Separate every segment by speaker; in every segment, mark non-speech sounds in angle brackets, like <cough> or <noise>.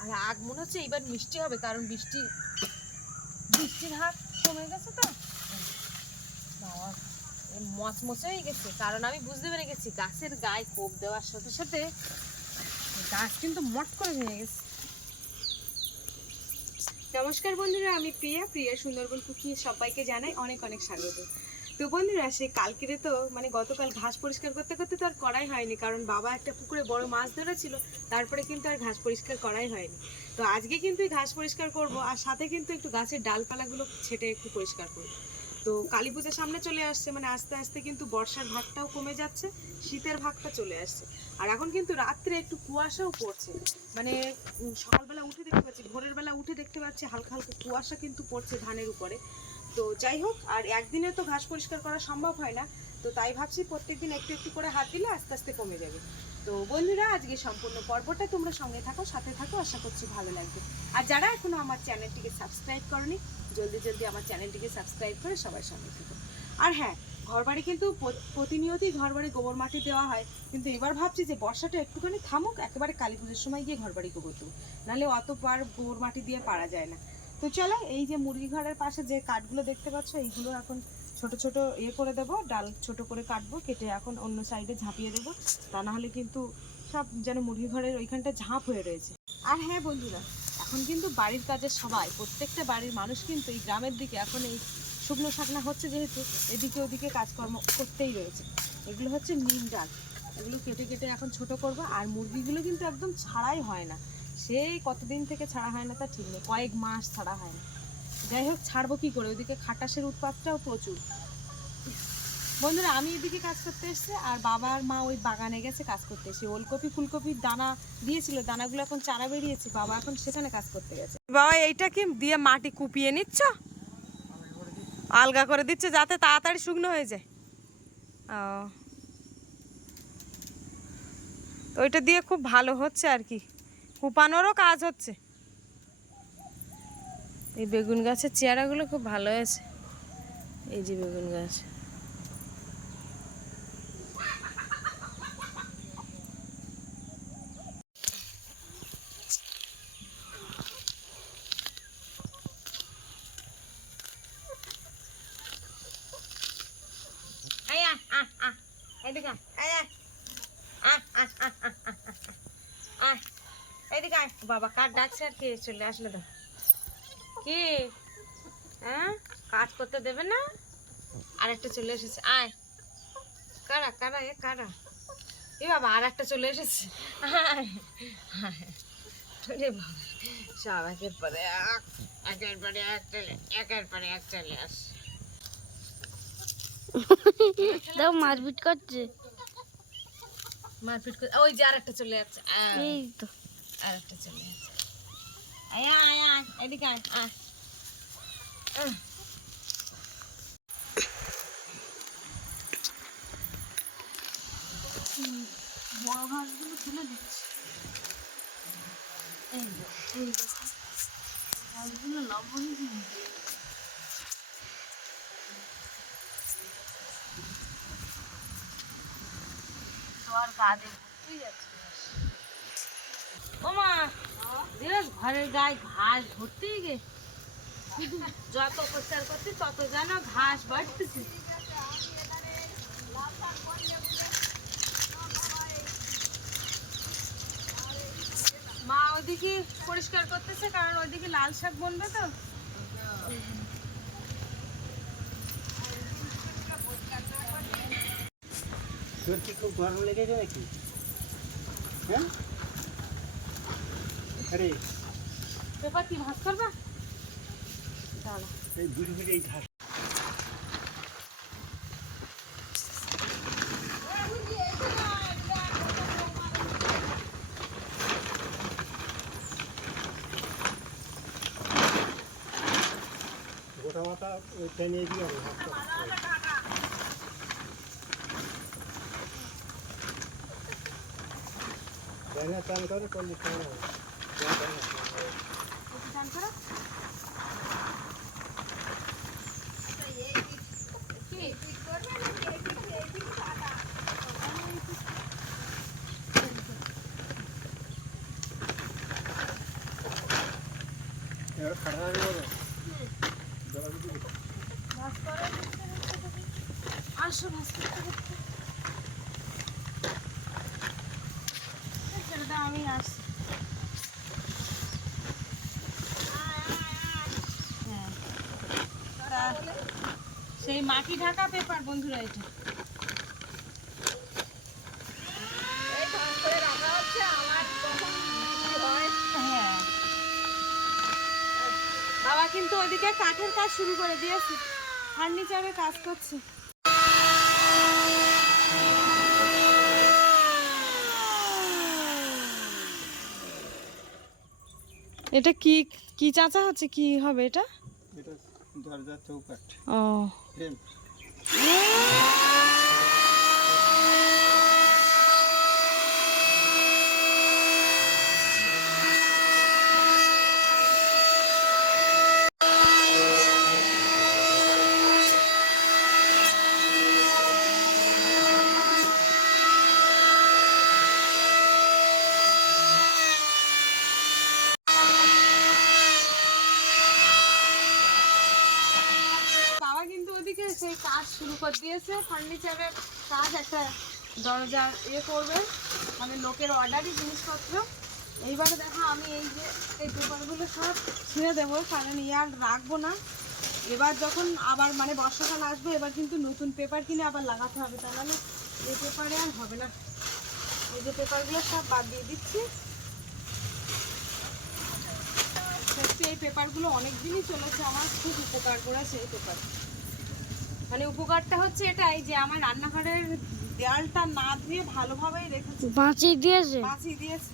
Speaker 1: আর আগ মনে হচ্ছে এবার মিষ্টি হবে, কারণ বৃষ্টি, বৃষ্টির হাত কমে গেছে তো। বাবা মচমচে হয়ে গেছে। কারণ আমি বুঝতে পেরে গেছি, গাছের গায়ে কোপ দেওয়ার সাথে সাথে গাছ কিন্তু মট করে ভেঙে গেছে।
Speaker 2: নমস্কার বন্ধুরা, আমি প্রিয়া। প্রিয়া সুন্দরবন কুকি সবাইকে জানাই অনেক অনেক স্বাগত। তো বন্ধুরা, সে কালকেরে তো মানে গতকাল ঘাস পরিষ্কার করতে করতে তো আর করাই হয়নি, কারণ বাবা একটা পুকুরে বড় মাছ ধরেছিল তারপরে কিন্তু আর ঘাস পরিষ্কার করাই হয়নি। তো আজকে কিন্তু ঘাস পরিষ্কার করব, আর সাথে কিন্তু একটু গাছের ডালপালাগুলো ছেটে একটু পরিষ্কার করব। তো কালী পুজোর সামনে চলে আসছে মানে আস্তে আস্তে কিন্তু বর্ষার ভাগটাও কমে যাচ্ছে, শীতের ভাগটা চলে আসছে। আর এখন কিন্তু রাত্রে একটু কুয়াশাও পড়ছে মানে সকালবেলা উঠে দেখতে পাচ্ছি, ভোরের বেলা উঠে দেখতে পাচ্ছি হালকা হালকা কুয়াশা কিন্তু পড়ছে ধানের উপরে। তো যাই হোক, আর একদিনে তো ঘাস পরিষ্কার করা সম্ভব হয় না। তো তাই ভাবছি প্রত্যেকদিন একটু একটু করে হাত দিলে আস্তে আস্তে কমে যাবে। তো বন্ধুরা, আজকে সম্পূর্ণ পর্বটা তোমরা সঙ্গে থাকো, সাথে থাকো, আশা করছি ভালো লাগবে। আর যারা এখনও আমার চ্যানেলটিকে সাবস্ক্রাইব করনি, জলদি জলদি আমার চ্যানেলটিকে সাবস্ক্রাইব করে সবাই সঙ্গে থাকো। আর হ্যাঁ ঘরবাড়ি কিন্তু প্র- প্রতিনিয়তই ঘরবাড়ি গোবর মাটি দেওয়া হয়। কিন্তু এবার ভাবছি যে বর্ষাটা একটুখানি থামুক, একেবারে কালী পুজোর সময় গিয়ে ঘরবাড়ি গোবর দেবো। নাহলে অতবার গোবর মাটি দিয়ে পারা যায় না। তো চলো, এই যে মুরগি ঘরের পাশে যে কাঠগুলো দেখতে পাচ্ছ, এইগুলো এখন ছোট ছোট ইয়ে করে দেবো, ডাল ছোট করে কাটবো, কেটে এখন অন্য সাইডে ঝাঁপিয়ে দেবো। তা নাহলে কিন্তু সব যেন মুরগি ঘরের ওইখানটা ঝাঁপ হয়ে রয়েছে। আর হ্যাঁ বন্ধুরা, এখন কিন্তু বাড়ির কাজে সবাই, প্রত্যেকটা বাড়ির মানুষ কিন্তু এই গ্রামের দিকে এখন এই শুকনো শাকনা হচ্ছে যেহেতু, এদিকে ওদিকে কাজকর্ম করতেই রয়েছে। এগুলো হচ্ছে নিম ডাল। এগুলো কেটে কেটে এখন ছোট করব, আর মুরগিগুলো কিন্তু একদম ছাড়াই হয় না। সেই কতদিন থেকে ছাড়া হয় না তা ঠিক নেই। কয়েক মাস ছাড়া হয় না। যাই হোক ছাড়বো কি করে? ওইদিকে খাটাসের উৎপাতটাও প্রচুর। বন্ধুরা, আমি এদিকে কাজ করতে এসেছি আর বাবা আর মা ওই বাগানে গেছে কাজ করতে এসে। ওলকপি, ফুলকপির দানা দিয়েছিল, দানাগুলো এখন চারা বেরিয়েছে। বাবা এখন সেখানে কাজ করতে গেছে। বাবা, এইটা কি? দিয়ে মাটি কুপিয়ে নিচ্ছ? আলগা করে দিচ্ছে যাতে তাড়াতাড়ি শুকনো হয়ে যায়। ও। তো ওইটা দিয়ে খুব ভালো হচ্ছে আর কি। কুপানোরও কাজ হচ্ছে। এই বেগুন গাছের চেয়ারাগুলো খুব ভালো হয়েছে। এই যে বেগুন গাছ।
Speaker 1: এই আয়, আয়, আয়, এদিকে আয়, এই আয়। আয়, আয়, আয়, আয়, আয়, আয়, আয়। এদিকে আয়। বাবা কাঠ ডাকছে আর কি চলে আসলে তো কি? হ্যাঁ? কাজ করতে দেবে না? আর একটা চলে এসেছে আয়। কারা কারা এ কারা? এ বাবা আর একটা চলে এসেছে। বাবা, সব একের পরে এক একের পরে এক চলে একের পরে এক চলে আসে।
Speaker 3: দাও মারপিট করছে।
Speaker 1: মারপিট করে ওই যে আরেকটা চলে যাচ্ছে
Speaker 3: এই তো।
Speaker 1: আরেকটা চলে যাচ্ছে আয় আয় এদিকে আয় আয়। বড় ঘাসগুলো লবণ দিয়ে তো আর গাছে ভর্তি যাচ্ছে। ওমা দেখ ঘরের গায়ে ঘাস ভর্তি গে। শুধু যত প্রচার করছি, তত যেন ঘাস বাড়তেছে। মা ওইদিকে পরিষ্কার করতেছে, কারণ ওইদিকে লাল শাক বনবে তো।
Speaker 4: খুব গরম লেগেছে নাকি? হ্যাঁ? আরে
Speaker 1: পেপার কি ভাত করবা দাঁড়া
Speaker 4: এই বুড়ি বুড়ি এই ঘাস গোটা মাথা ওইটা নিয়ে দিয়ে হবে ভাতটা। তাই না চান করে করলে কেমন হবে? চান করে না, চান করে।
Speaker 1: চান করো
Speaker 4: এবার খাটাখাটি করো
Speaker 1: ভাজ করে আসো ভাজ করতে করতে ছেলেটা আমি আসছি হ্যাঁ তা- সেই মাটি ঢাকা পেপার, বন্ধুরা এটা হ্যাঁ। বাবা কিন্তু ওদিকে কাঠের কাজ শুরু করে দিয়েছে। ফার্নিচারে কাজ করছে। এটা কি কি চাচা হচ্ছে? কি হবে এটা?
Speaker 4: দরজার চৌকাঠ।
Speaker 1: ও
Speaker 4: ফ্রেম
Speaker 2: বাবা কিন্তু ওদিকে সেই কাজ দিয়েছে ফার্নিচারের কাজ একটা দরজা ইয়ে করবে মানে লোকের অর্ডারই জিনিসপত্র। এইবারে দেখো আমি এই যে এই পেপারগুলো সব ছিঁড়ে দেবো, কারণ ইয়ে আর রাখব না। এবার যখন আবার মানে বর্ষাকাল আসবে, এবার কিন্তু নতুন পেপার কিনে আবার লাগাতে হবে, তাহলে এই পেপারে আর হবে না। এই যে পেপারগুলো সব বাদ দিয়ে দিচ্ছি। সত্যি এই পেপারগুলো অনেক দিনই চলেছে, আমার খুব উপকার করেছে এই পেপার। মানে উপকারটা হচ্ছে এটাই যে আমার রান্নাঘরের দেয়ালটা না ধুয়ে ভালোভাবেই রেখেছে।
Speaker 3: বাঁচিয়ে দিয়েছে।
Speaker 2: বাঁচিয়ে দিয়েছে।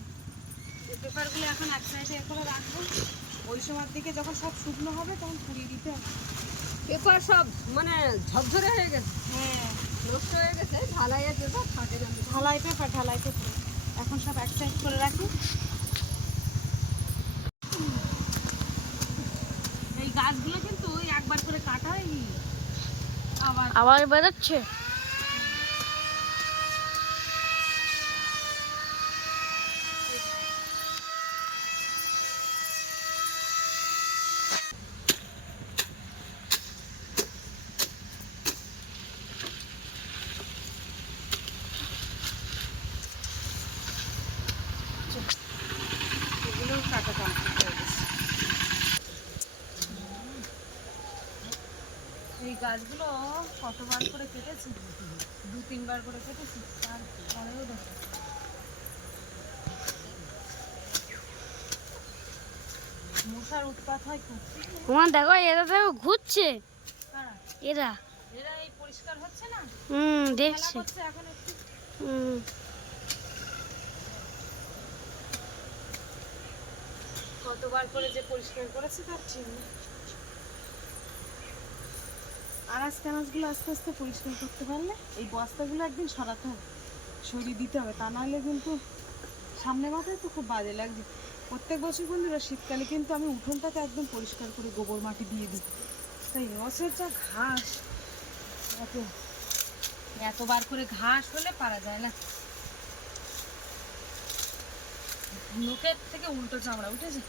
Speaker 2: এই পেপারগুলো এখন এক সাইডে করে রাখব। ওই সময়ের দিকে যখন সব শুকনো হবে তখন পুড়িয়ে দিতে হবে।
Speaker 1: পেপার সব মানে ঝরঝরে হয়ে গেছে।
Speaker 2: হ্যাঁ।
Speaker 1: নষ্ট হয়ে গেছে ঢালাইয়ের পেপার থাকে যাবে।
Speaker 2: ঢালাই পেপার ঢালাই পেপার। এখন সব এক সাইড করে রাখি। এই গাছগুলো কিন্তু একবার করে কাটা হয়নি। আবার
Speaker 3: বেরোচ্ছে
Speaker 2: এগুলোও কাটা কমপ্লিট হয়ে গেছে এই গাছগুলো কতবার করে কেটেছি? দু তিনবার করে কেটেছি তারপরেও দেখো। মশার উৎপাত হয় খুব।
Speaker 3: তোমার দেখো এরা দেখো ঘুরছে? এরা।
Speaker 2: এরা এই পরিষ্কার হচ্ছে না?
Speaker 3: হুম
Speaker 2: খেলা
Speaker 3: দেখছে
Speaker 2: এখন একটু।
Speaker 3: হুম।
Speaker 2: কতবার করে যে পরিষ্কার করেছে তার ঠিক নেই আনাজ টানাজগুলো আস্তে আস্তে পরিষ্কার করতে পারলে এই বস্তাগুলো একদিন সরাতে হবে, সরিয়ে দিতে হবে। তা নাহলে কিন্তু সামনে মাথায় তো খুব বাজে লাগছে। প্রত্যেক বছর বন্ধুরা শীতকালে কিন্তু আমি উঠোনটাকে একদম পরিষ্কার করে গোবর মাটি দিয়ে দিই। তাই এবছর যা ঘাস, এত এতবার করে ঘাস হলে পারা যায় না। লোকের থেকে উল্টো চামড়া, উঠেছে?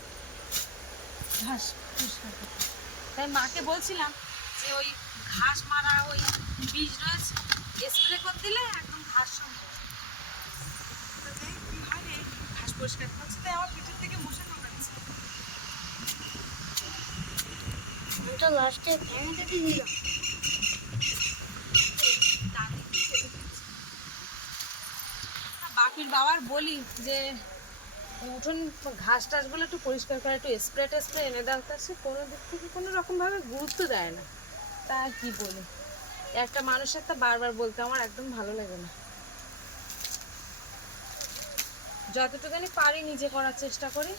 Speaker 2: ঘাস পরিষ্কার করতে। তাই মাকে বলছিলাম যে ওই ঘাস মারা ওই বীজ রয়েছে স্প্রে করে দিলে একদম ঘাস সম্ভব। তো কি হয় রে, ঘাস পরিষ্কার করছে তাই আমার পিঠের থেকে মশা কামড়াচ্ছে
Speaker 3: লাস্টে ভেঙে কেটে দিলাম।
Speaker 2: আর বাপির বাবার বলি যে উঠোন ঘাস টাসগুলো একটু পরিষ্কার করে একটু স্প্রে টেস্প্রে এনে দাও। তা সে কোনো দিক থেকে কোনো রকমভাবে গুরুত্ব দেয় না। তা কি বলি? একটা মানুষের তা বারবার বলতে আমার একদম ভালো লাগে না। যতটুকুনি পারি নিজে করার চেষ্টা করি।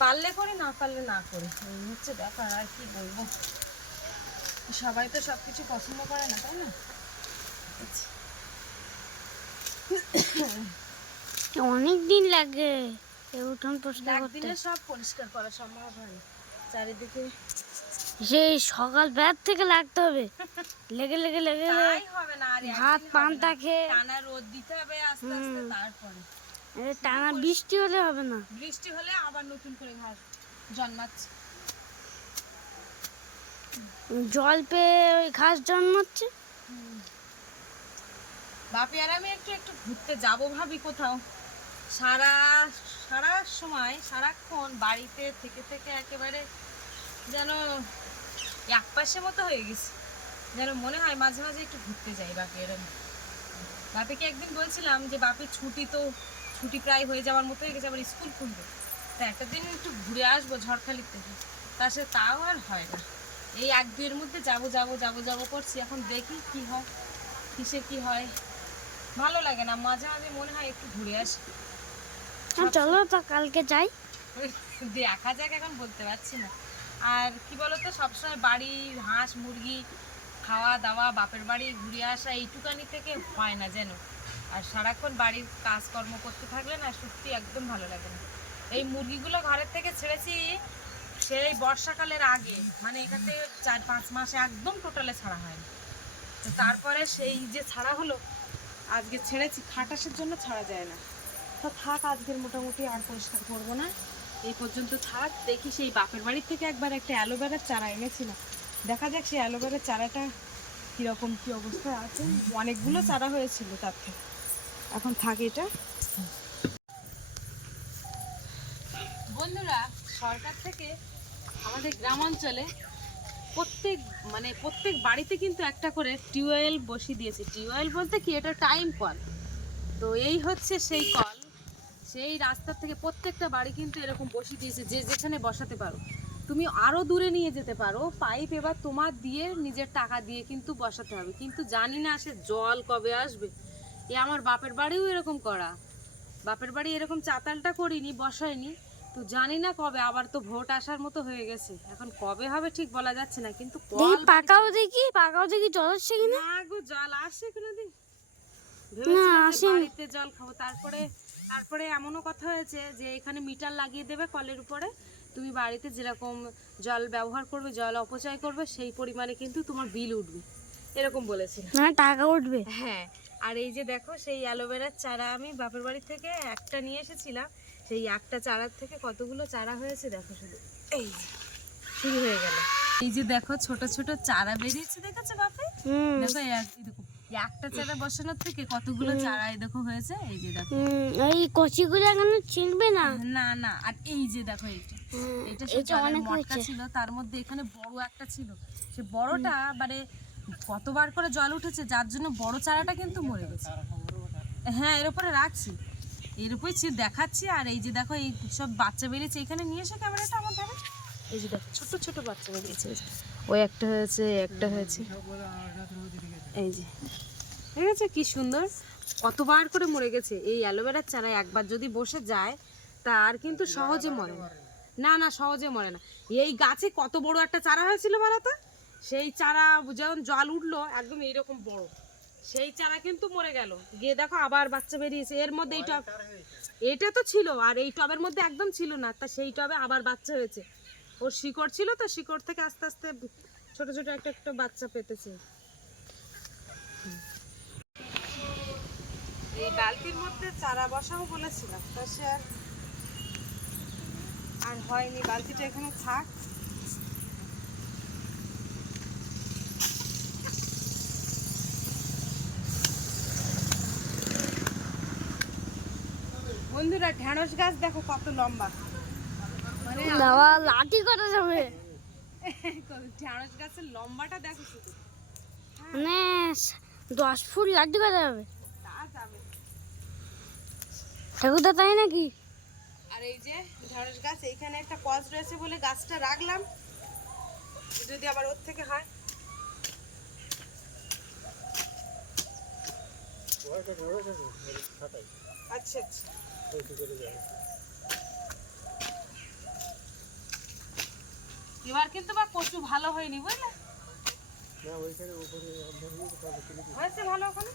Speaker 2: পারলে করি না পারলে না করি। এই হচ্ছে ব্যাপার আর কি বলব? সবাই তো সব কিছু পছন্দ করে না তাই না?
Speaker 3: অনেক দিন লাগে উঠোন পরিষ্কার করতে।
Speaker 2: একদিনে সব পরিষ্কার করা সম্ভব হয় চারিদিকে
Speaker 3: সেই সকাল বের থেকে লাগতে হবে। লেগে লেগে লেগে
Speaker 2: হবে না আর
Speaker 3: হাত পান্তা খেয়ে।
Speaker 2: টানা রোদ দিতে হবে আস্তে আস্তে তারপরে।
Speaker 3: টানা বৃষ্টি হলে হবে না।
Speaker 2: বৃষ্টি হলে আবার নতুন করে ঘাস
Speaker 5: জন্মাচ্ছে।
Speaker 3: জল পেয়ে ওই ঘাস জন্মাচ্ছে।
Speaker 2: বাপি আর আমি একটু একটু ঘুরতে যাব ভাবি কোথাও। সারা সারা সময় সারাক্ষণ বাড়িতে থেকে থেকে একেবারে যেন এক পাশে মতো হয়ে গেছি। যেন মনে হয় মাঝে মাঝে একটু ঘুরতে যাই বাপি আর আমি বাপিকে একদিন বলছিলাম যে বাপির ছুটি তো ছুটি প্রায় হয়ে যাওয়ার মতো হয়ে গেছে আবার স্কুল খুলবে। তা একটা দিন একটু ঘুরে আসব ঝড়খালির থেকে। তা সে তাও আর হয় না। এই এক দুয়ের মধ্যে যাব যাব যাব যাব করছি। এখন দেখি কি হয় কিসে কি হয়। ভালো লাগে না মাঝে মাঝে মনে হয় একটু ঘুরে আসি।
Speaker 3: চলো তো কালকে যাই। <laughs>
Speaker 2: দেখা যাক এখন বলতে পারছি না। আর কি বলতো, সবসময় বাড়ি, হাঁস, মুরগি খাওয়া দাওয়া, বাপের বাড়ি ঘুরে আসা এইটুকানি থেকে হয় না যেন। আর সারাক্ষণ বাড়ির কাজকর্ম করতে থাকলে না সত্যি একদম ভালো লাগে না। এই মুরগিগুলো ঘরের থেকে ছেড়েছি সেই বর্ষাকালের আগে। মানে এখান থেকে চার পাঁচ মাসে একদম টোটালে ছাড়া হয়নি তো তারপরে সেই যে ছাড়া হলো, আজকে ছেড়েছি খাটাসের জন্য ছাড়া যায় না। তো থাক আজকের মোটামুটি আর পরিষ্কার করব না। এই পর্যন্ত থাক, দেখি সেই বাপের বাড়ির থেকে একবার একটা অ্যালোভেরার চারা এনেছিলাম দেখা যাক সেই অ্যালোভেরার চারাটা কীরকম কী অবস্থায় আছে। অনেকগুলো চারা হয়েছিল তার থেকে। এখন থাক এটা। বন্ধুরা, সরকার থেকে আমাদের গ্রাম অঞ্চলে প্রত্যেক মানে প্রত্যেক বাড়িতে কিন্তু একটা করে টিউবওয়েল বসিয়ে দিয়েছে। টিউবওয়েল বলতে কি? এটা টাইম কল। তো এই হচ্ছে সেই কল। সেই রাস্তা থেকে প্রত্যেকটা বাড়ি কিন্তু এরকম বসিয়ে দিয়েছে যে যেখানে বসাতে পারো। তুমি আরও দূরে নিয়ে যেতে পারো পাইপ এবার তোমার দিয়ে নিজের টাকা দিয়ে কিন্তু বসাতে হবে। কিন্তু জানি না সে জল কবে আসবে। এ আমার বাপের বাড়িও এরকম করা। বাপের বাড়ি এরকম চাতালটা করিনি বসায়নি। তো জানি না কবে আবার তো ভোট আসার মতো হয়ে গেছে। এখন কবে হবে ঠিক বলা যাচ্ছে না কিন্তু
Speaker 3: পাকাও দেখি পাকাও দেখি জল আসছে কিনা?
Speaker 2: না গো জল আসে কোনোদিন?
Speaker 3: আসেনি।
Speaker 2: বাড়িতে জল খাব তারপরে তারপরে এমনও কথা হয়েছে যে এখানে মিটার লাগিয়ে দেবে কলের উপরে। তুমি বাড়িতে যেরকম জল ব্যবহার করবে জল অপচয় করবে সেই পরিমাণে কিন্তু তোমার বিল উঠবে। এরকম বলেছিল।
Speaker 3: না টাকা উঠবে?
Speaker 2: হ্যাঁ আর এই যে দেখো সেই অ্যালোভেরার চারা আমি বাপের বাড়ি থেকে একটা নিয়ে এসেছিলাম। সেই একটা চারার থেকে কতগুলো চারা হয়েছে দেখো শুধু। এই শুরু হয়ে গেল। এই যে দেখো ছোট ছোট চারা বেরিয়েছে দেখেছ বাপে? দেখো এই এক- দেখো এই একটা চারা বসানোর থেকে কতগুলো চারা এই দেখো হয়েছে? এই যে দেখো।
Speaker 3: এই কচিগুলো এখনও চিনবে না?
Speaker 2: না না আর এই যে দেখো এইটা এটা সে
Speaker 3: এটা
Speaker 2: জলের
Speaker 3: অনেক
Speaker 2: মটকা ছিল তার মধ্যে এখানে বড় একটা ছিল। সে বড়টা মানে কতবার করে জল উঠেছে যার জন্য বড় চারাটা কিন্তু মরে গেছে। হ্যাঁ এর উপরে রাখছি। এর উপরে দেখাচ্ছি আর এই যে দেখো এই সব বাচ্চা বেরিয়েছে। এখানে নিয়ে এসে ক্যামেরাটা আমার ধারে। এই যে দেখো ছোট ছোট বাচ্চা বেরিয়েছে। ওই একটা হয়েছে একটা হয়েছে। এই যে। ঠিক আছে কি সুন্দর? কতবার করে মরে গেছে। এই অ্যালোভেরার চারা একবার যদি বসে যায়, তার কিন্তু সহজে মরে না। না না, সহজে মরে না। এই গাছে কত বড় একটা চারা হয়েছিল বলো তো? সেই চারা যখন জল উঠল, একদম এইরকম বড়। সেই চারা কিন্তু মরে গেল। গিয়ে দেখো আবার বাচ্চা বেরিয়েছে। এর মধ্যে এই টব এটা তো ছিল, আর এই টবের মধ্যে একদম ছিল না। তা সেই টবে আবার বাচ্চা হয়েছে। ওর শিকড় ছিল, তো শিকড় থেকে আস্তে আস্তে ছোট ছোট একটা একটা বাচ্চা পেতেছে। এই বালতির মধ্যে চারা বসাবো বলেছিলাম তা সে আর আর হয়নি বালতিটা এখানে থাক। বন্ধুরা ঢেঁড়স গাছ দেখো কত লম্বা। মানে
Speaker 3: বাবা লাঠি করা যাবে? <laughs>
Speaker 2: ঢেঁড়স গাছের লম্বাটা দেখো শুধু।
Speaker 3: মানে দশ ফুট লাঠি করা যাবে ঠাকুরদা তাই নাকি?
Speaker 2: আর এই যে, ঢেঁড়স গাছ, এইখানে একটা কজ রয়েছে বলে গাছটা রাখলাম। যদি আবার ওর থেকে হয়। আচ্ছা আচ্ছা। এবার কিন্তু বা কচু ভালো হয়নি, বুঝলে? হয়েছে ভালো ওখানে?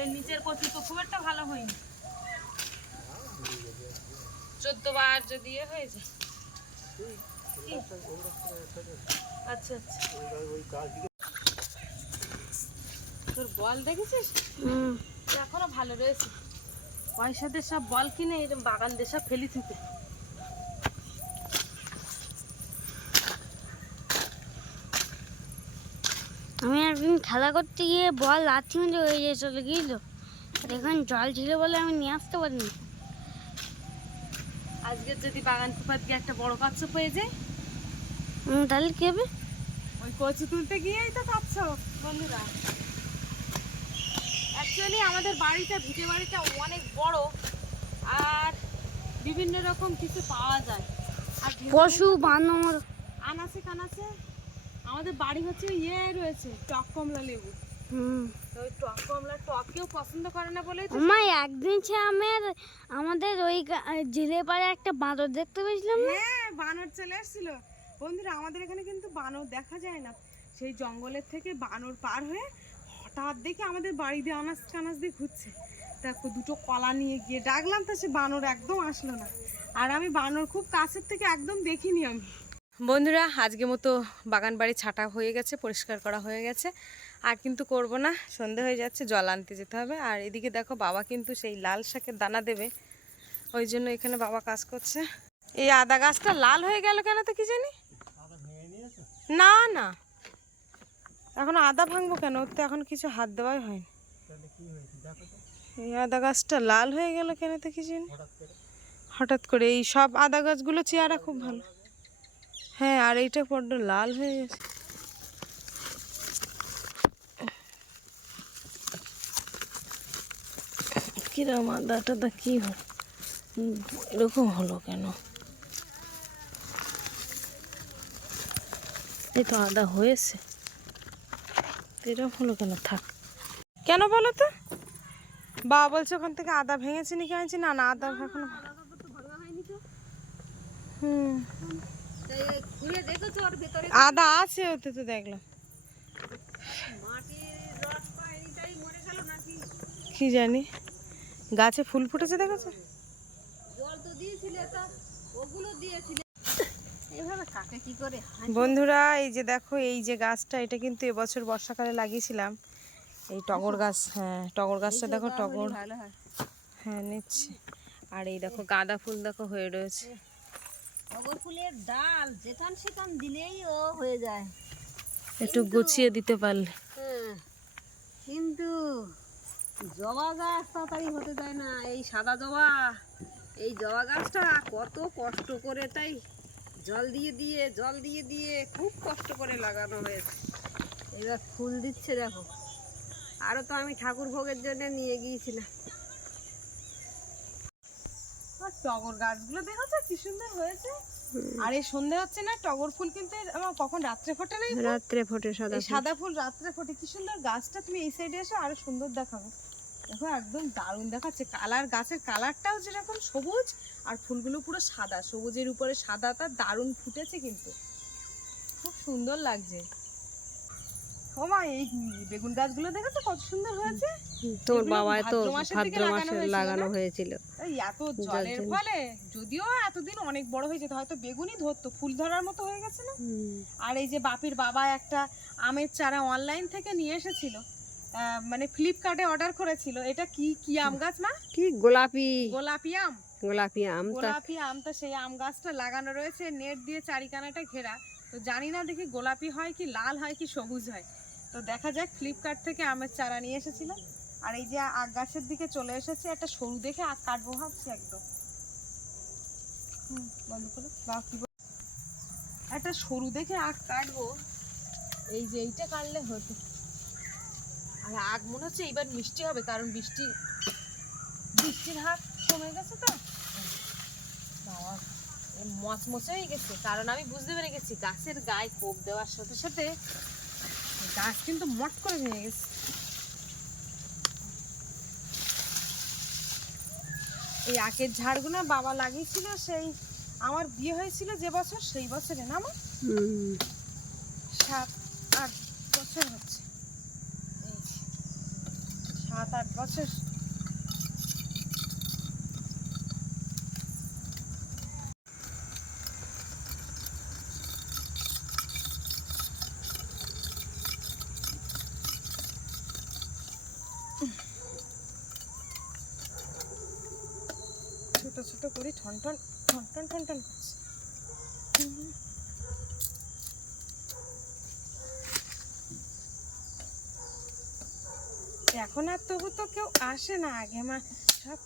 Speaker 2: এই নিচের কচু তো খুব একটা ভালো হয়নি। চোদ্দ বার যদি হয়ে যায়। কি? আচ্ছা আচ্ছা। তোর বল দেখেছিস? এখনও ভালো রয়েছে। পয়সাদের সব বল কিনে এরকম বাগান দিয়ে সব ফেলি থুতে।
Speaker 3: আমি একদিন খেলা করতে গিয়ে বল লাথি মেরে হয়ে যেয়ে চলে গিয়েছিল আর এখন জল ছিল বলে আমি নিয়ে আসতে পারিনি।
Speaker 2: আজকে যদি বাগান কুপাত গিয়ে একটা বড় কচ্ছপ পেয়ে যায়?
Speaker 3: তাহলে কি হবে?
Speaker 2: ওই কচু তুলতে গিয়েই তো কচ্ছপ বন্ধুরা? অ্যাকচুয়ালি আমাদের বাড়িটা ভিটে বাড়িটা অনেক বড় আর বিভিন্ন রকম কিছু পাওয়া যায়। আর
Speaker 3: পশু বানর।
Speaker 2: আনাচে কানাচে আমাদের বাড়ি হচ্ছে ইয়ে রয়েছে টক কমলা লেবু। টক কমলা টক কেউ পছন্দ করে না বলেই তো
Speaker 3: একদিন সে আমের আমাদের ওই গা- জেলে পাড়ে একটা বাঁদর দেখতে পেয়েছিলাম
Speaker 2: হ্যাঁ বানর চলে এসেছিল। বন্ধুরা আমাদের এখানে কিন্তু বানর দেখা যায় না। সেই জঙ্গলের থেকে বানর পার হয়ে হঠাৎ দেখে আমাদের বাড়ি দিয়ে আনাজ কানাজ দিয়ে ঘুরছে। দেখো দুটো কলা নিয়ে গিয়ে ডাকলাম তো সে বানর একদম আসলো না। আর আমি বানর খুব কাছের থেকে একদম দেখিনি আমি। বন্ধুরা আজকে মতো বাগান বাড়ি ছাটা হয়ে গেছে, পরিষ্কার করা হয়ে গেছে। আর কিন্তু করব না, সন্ধে হয়ে যাচ্ছে, জল আনতে যেতে হবে। আর এদিকে দেখো, বাবা কিন্তু সেই লাল শাকের দানা দেবে। ওই জন্য এখানে বাবা কাজ করছে। এই আদা গাছটা লাল হয়ে গেল কেন তো কি জানি? না না। এখন আদা ভাঙবো কেন? ওর তো এখন কিছু হাত দেওয়াই হয়নি। এই আদা গাছটা লাল হয়ে গেল কেন তো কি জানি? হঠাৎ করে। এই সব আদা গাছগুলো চেয়ারা খুব ভালো। হ্যাঁ আর এইটা বড্ড লাল হয়ে গেছে।
Speaker 1: কিরম আদাটা দা কি হল এরকম হলো কেন? এই তো আদা হয়েছে। এরকম হলো কেন? থাক।
Speaker 2: কেন বলো তো? বাবা বলছে ওখান থেকে আদা ভেঙেছে নাকি আনছি? না না আদা এখনও হুম
Speaker 1: ঘুরে দেখেছ ওর ভেতরে
Speaker 2: আদা আছে ওতে তো দেখলাম। কি জানি। গাছে ফুল ফুটেছে দেখেছ? বন্ধুরা এই যে দেখো এই যে গাছটা এটা কিন্তু এবছর বর্ষাকালে লাগিয়েছিলাম। এই টগর গাছ হ্যাঁ টগর গাছটা দেখো টগর।
Speaker 1: হ্যাঁ।
Speaker 2: নিচ্ছে। আর এই দেখো গাঁদা ফুল দেখো হয়ে রয়েছে।
Speaker 1: টগর ফুলের ডাল যেখান সেখান দিলেই ও হয়ে যায়।
Speaker 2: একটু গুছিয়ে দিতে পারলে।
Speaker 1: হ্যাঁ কিন্তু জবা গাছ তাড়াতাড়ি হতে দেয় না এই সাদা জবা এই জবা গাছটা কত কষ্ট করে তাই জল দিয়ে দিয়ে জল দিয়ে দিয়ে খুব কষ্ট করে লাগানো হয়েছে। এবার ফুল দিচ্ছে দেখো। আরও তো আমি ঠাকুর ভোগের জন্য নিয়ে গিয়েছিলাম।
Speaker 2: আর টগর গাছগুলো দেখেছ কি সুন্দর হয়েছে। আর এই সন্ধে হচ্ছে না টগর ফুল কিন্তু আমার কখন রাত্রে ফোটে না
Speaker 1: রাত্রে ফোটে সাদা
Speaker 2: সাদা ফুল রাত্রে ফোটে। কি সুন্দর গাছটা তুমি এই সাইডে এসো আরও সুন্দর দেখাবে। দেখো একদম দারুণ দেখাচ্ছে। কালার গাছের কালারটাও যেরকম সবুজ আর ফুলগুলো পুরো সাদা। সবুজের উপরে সাদাটা দারুণ ফুটেছে কিন্তু। খুব সুন্দর লাগছে। ও এই বেগুন গাছগুলো দেখেছ? কত সুন্দর হয়েছে?
Speaker 1: তোর
Speaker 2: এগুলো
Speaker 1: তো
Speaker 2: ভাদ্র মাসের দিকে
Speaker 1: ভাদ্র
Speaker 2: লাগানো
Speaker 1: মাসে লাগানো হয়েছিল।
Speaker 2: এই এত জলের ফলে যদিও এতদিন অনেক বড় হয়ে যেত হয়তো বেগুনই ধরতো ফুল ধরার মতো হয়ে গেছে না? আর এই যে বাপির বাবা একটা আমের চারা অনলাইন থেকে নিয়ে এসেছিল মানে ফ্লিপকার্টে অর্ডার করেছিল। এটা কি কি আম গাছ মা?
Speaker 1: কি গোলাপি।
Speaker 2: গোলাপি আম।
Speaker 1: গোলাপি আম
Speaker 2: গোলাপি আম তো সেই আম গাছটা লাগানো রয়েছে নেট দিয়ে চারিকানাটা ঘেরা। তো জানি না দেখি গোলাপি হয় কি লাল হয় কি সবুজ হয়। তো দেখা যাক ফ্লিপকার্ট থেকে আমের চারা নিয়ে এসেছিল আর এই যে আগ গাছের দিকে চলে এসেছে, একটা সরু দেখে আগ কাটবো ভাবছি একদম। একটা সরু দেখে আগ কাটবো। এই যে এইটা কাটলে হতো। আর আগ মনে হচ্ছে এবার মিষ্টি হবে, কারণ বৃষ্টি বৃষ্টির হাত কমে গেছে তো। মচমচে হয়ে গেছে। কারণ আমি বুঝতে পেরে গেছি, গাছের গায়ে কোপ দেওয়ার সাথে সাথে গাছ কিন্তু মট করে ভেঙে গেছে। এই আখের ঝাড়গুলো বাবা লাগিয়েছিল সেই আমার বিয়ে হয়েছিল যে বছর সেই বছরে না আমার সাত আট বছর হচ্ছে। এই সাত আট বছর ছোট ছোট করে ঠন ঠন ঠন ঠন ঠন ঠন করছে এখন আর তবু তো কেউ আসে না। আগে মা সব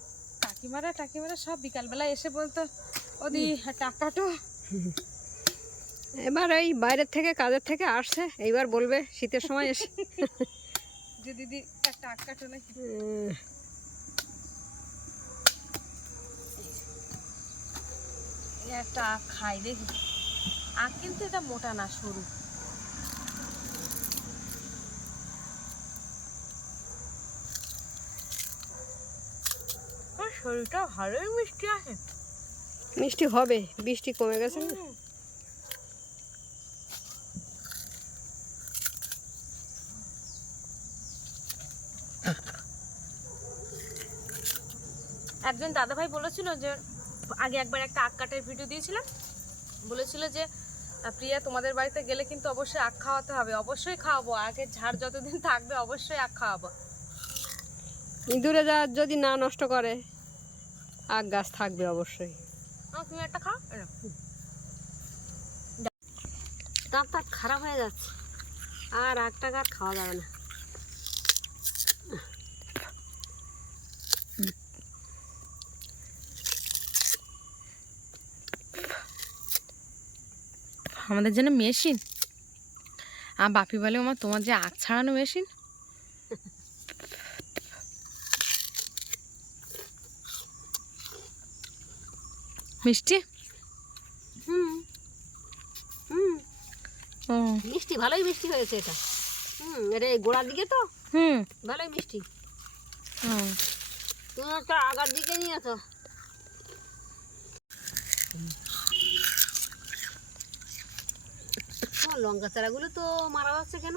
Speaker 2: কাকিমারা টাকিমারা সব বিকালবেলা এসে বলতো ওদি টাকাটো।
Speaker 1: এবার এই বাইরের থেকে কাজের থেকে আসছে এইবার বলবে শীতের সময় এসে। <laughs>
Speaker 2: যে দিদি টাকাটো নাকি?
Speaker 1: উম,
Speaker 6: এই একটা আখ খাই দেখি। আখ কিন্তু এটা মোটা না সরু। শরীরটা ভালোই মিষ্টি আছে
Speaker 1: মিষ্টি হবে বৃষ্টি কমে গেছে না।
Speaker 6: একজন দাদাভাই বলেছিল যে আগে একবার একটা আখ কাটের ভিডিও দিয়েছিলাম। বলেছিল যে প্রিয়া তোমাদের বাড়িতে গেলে কিন্তু অবশ্যই আখ খাওয়াতে হবে। অবশ্যই খাওয়াবো। আগে ঝাড় যতদিন থাকবে অবশ্যই আখ খাওয়াবো।
Speaker 1: ইঁদুরে যা যদি না নষ্ট করে আগ গাছ থাকবে অবশ্যই।
Speaker 6: তুমি একটা খাও।
Speaker 1: দাঁত দাঁত খারাপ হয়ে যাচ্ছে। আর টাকা আর খাওয়া যাবে না।
Speaker 6: আমাদের জন্য মেশিন? আর বাপি বলে আমার তোমার যে আখ ছাড়ানো মেশিন? মিষ্টি?
Speaker 1: হুম। হুম। মিষ্টি ভালোই মিষ্টি হয়েছে এটা। হুম এটা এই গোড়ার দিকে তো?
Speaker 6: হুম।
Speaker 1: ভালোই মিষ্টি।
Speaker 6: হুম
Speaker 1: তুমি একটা আগার দিকে নিয়ে তো লঙ্কা চারাগুলো তো মারা যাচ্ছে কেন?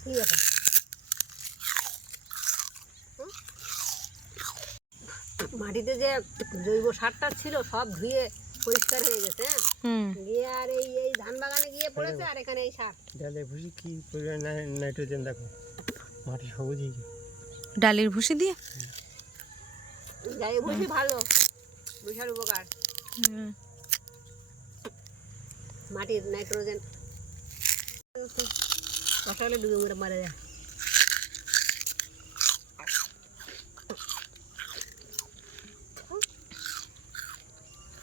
Speaker 1: ঠিক আছে মাটিতে যে জৈব সারটা ছিল সব ধুয়ে পরিষ্কার হয়ে গেছে হ্যাঁ? গিয়ে আর এই এই ধান বাগানে গিয়ে পড়েছে আর এখানে এই সার।
Speaker 4: ডালে ভুসি কি পরিমাণ নাইট্রোজেন দেখো মাটি সবুজ হয়ে
Speaker 6: ডালের ভুসি দিয়ে?
Speaker 1: ডালের বসি ভালো বিশাল উপকার। মাটির নাইট্রোজেন। কথা হলে ডুবে মরে মারা যায়
Speaker 4: গাছ উঠে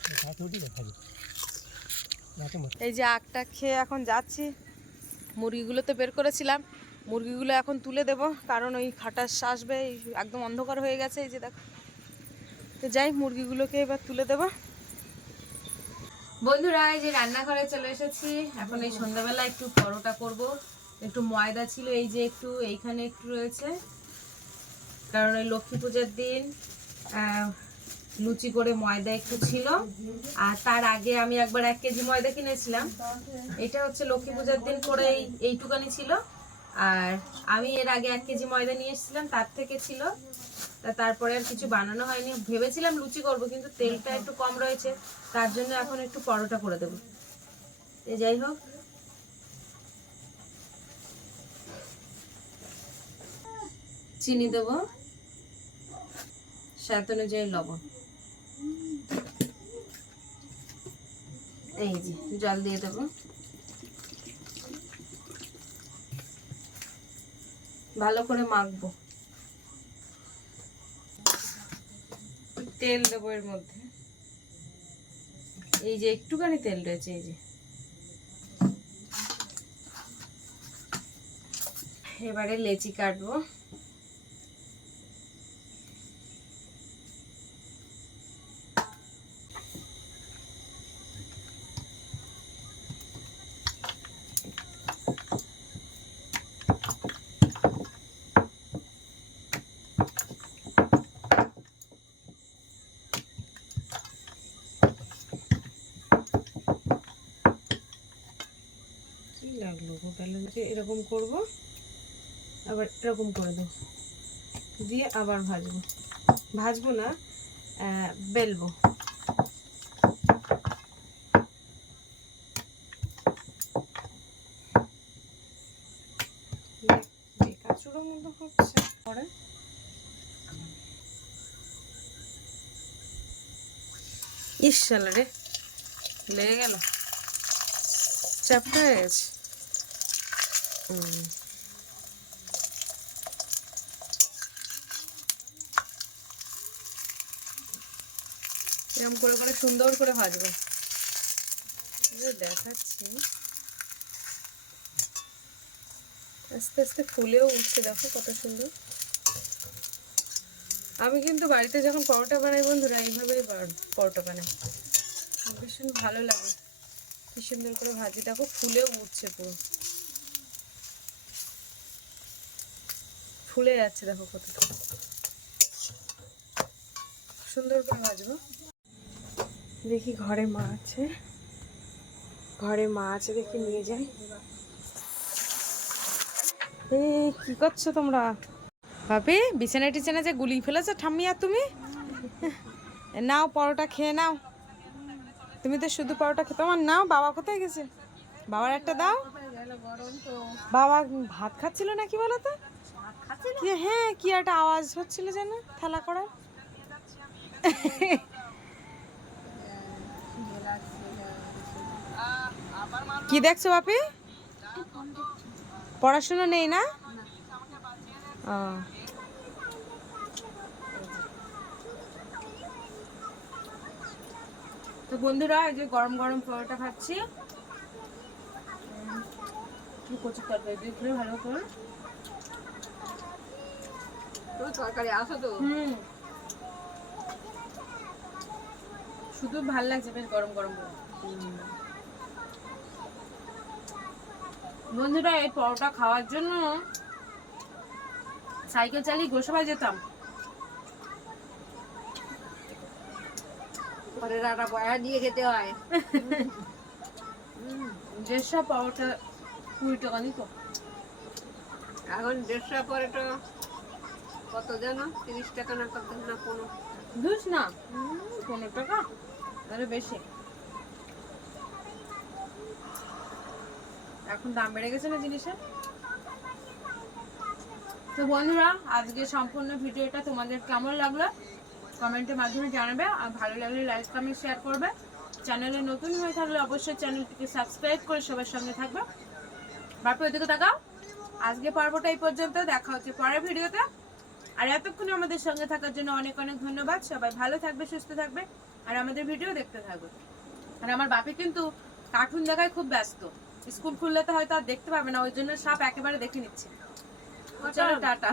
Speaker 4: দেখা যায় গাছে মরে
Speaker 2: এই যে আখটা খেয়ে এখন যাচ্ছি। মুরগিগুলো তো বের করেছিলাম। মুরগিগুলো এখন তুলে দেব, কারণ ওই খাটাস আসবে একদম অন্ধকার হয়ে গেছে, এই যে দেখো। তো যাই, মুরগিগুলোকে এবার তুলে দেব। বন্ধুরা, এই যে রান্নাঘরে চলে এসেছি। এখন এই সন্ধ্যাবেলা একটু পরোটা করব। একটু ময়দা ছিল, এই যে একটু, এইখানে একটু রয়েছে। কারণ ওই লক্ষ্মী পূজার দিন লুচি করে ময়দা একটু ছিল। আর তার আগে আমি একবার এক কেজি ময়দা কিনেছিলাম। এটা হচ্ছে লক্ষ্মী পূজার দিন করে এই- এইটুকানি ছিল। আর আমি এর আগে এক কেজি ময়দা নিয়ে এসেছিলাম, তার থেকে ছিল। তা তারপরে আর কিছু বানানো হয়নি। ভেবেছিলাম লুচি করব, কিন্তু তেলটা একটু কম রয়েছে। তার জন্য এখন একটু পরোটা করে দেবো। এ যাই হোক। চিনি দেবো। স্বাদ অনুযায়ী লবণ। এই যে, জল দিয়ে দেবো। ভালো করে মাখবো। তেল দেবো এর মধ্যে। এই যে একটুখানি তেল রয়েছে, এই যে। এবারে লেচি কাটবো কি ব্যালেন্সে এরকম করব, আবার এরকম করে দেবো। দিয়ে আবার ভাজবো। ভাজবো না বেলবো। বেকাচুরো মতো রে, লেগে গেল। চাপটা হয়ে গেছে। এরম করে করে সুন্দর করে ভাজবো। দেখাচ্ছি। আস্তে আস্তে ফুলেও উঠছে, দেখো কত সুন্দর। আমি কিন্তু বাড়িতে যখন পরোটা বানাই বন্ধুরা, এইভাবেই পরোটা বানাই। ভীষণ ভালো লাগে। কি সুন্দর করে ভাজি, দেখো ফুলেও উঠছে পুরো। ফুলে যাচ্ছে, দেখো কতটা। সুন্দর করে ভাজবো দেখি ঘরে মা আছে। ঘরে মা আছে দেখি নিয়ে যাই। এই কি করছ তোমরা? ভাবি বিছানা টিছানা যে গুলি ফেলেছো ঠাম্মি আর তুমি? নাও পরোটা খেয়ে নাও। তুমি তো শুধু পরোটা খেতে আমার নাও, বাবা কোথায় গেছে? বাবার একটা দাও। বাবা ভাত খাচ্ছিল না কি বলো তো? কি হ্যাঁ কি একটা আওয়াজ হচ্ছিল যেন থালা করার। কি দেখছ বাপি? পড়াশোনা নেই না। তো বন্ধুরা এই যে গরম গরম পরোটা খাচ্ছি। উম, একটু কচু তরকারি দিয়ে ভালো করে
Speaker 7: তরকারি আসো তো?
Speaker 2: হুম। শুধু ভালো লাগছে বেশ গরম গরম বন্ধুরা এই পরোটা খাওয়ার জন্য সাইকেল চালিয়ে গোসাবাই যেতাম।
Speaker 7: পরে রাটা বয়া দিয়ে খেতে হয়।
Speaker 2: যেসব পরোটা কুড়ি টাকা নিত।
Speaker 7: এখন দেড়শো পরে তো কত জানো? তিরিশ টাকা না কত না কোনো
Speaker 2: বুঝ না? পনেরো টাকা? তাহলে বেশি। এখন দাম বেড়ে গেছে না জিনিসের? তো বন্ধুরা, আজকে সম্পূর্ণ ভিডিওটা তোমাদের কেমন লাগল? কমেন্টের মাধ্যমে জানাবে আর ভালো লাগলে লাইক, কমেন্ট শেয়ার করবে। চ্যানেলে নতুন হয়ে থাকলে অবশ্যই চ্যানেলটিকে সাবস্ক্রাইব করে সবার সঙ্গে থাকবে। বাপি ওদিকে তাকাও। আজকে পর্বটা এই পর্যন্ত। দেখা হচ্ছে পরের ভিডিওতে। আর এতক্ষণ আমাদের সঙ্গে থাকার জন্য অনেক অনেক ধন্যবাদ। সবাই ভালো থাকবে সুস্থ থাকবে আর আমাদের ভিডিও দেখতে থাকবে। আর আমার বাপি কিন্তু কার্টুন দেখায় খুব ব্যস্ত। স্কুল খুললে তো হয়তো আর দেখতে পাবে না ওই জন্য সাপ একেবারে দেখে নিচ্ছে। চলো টাটা।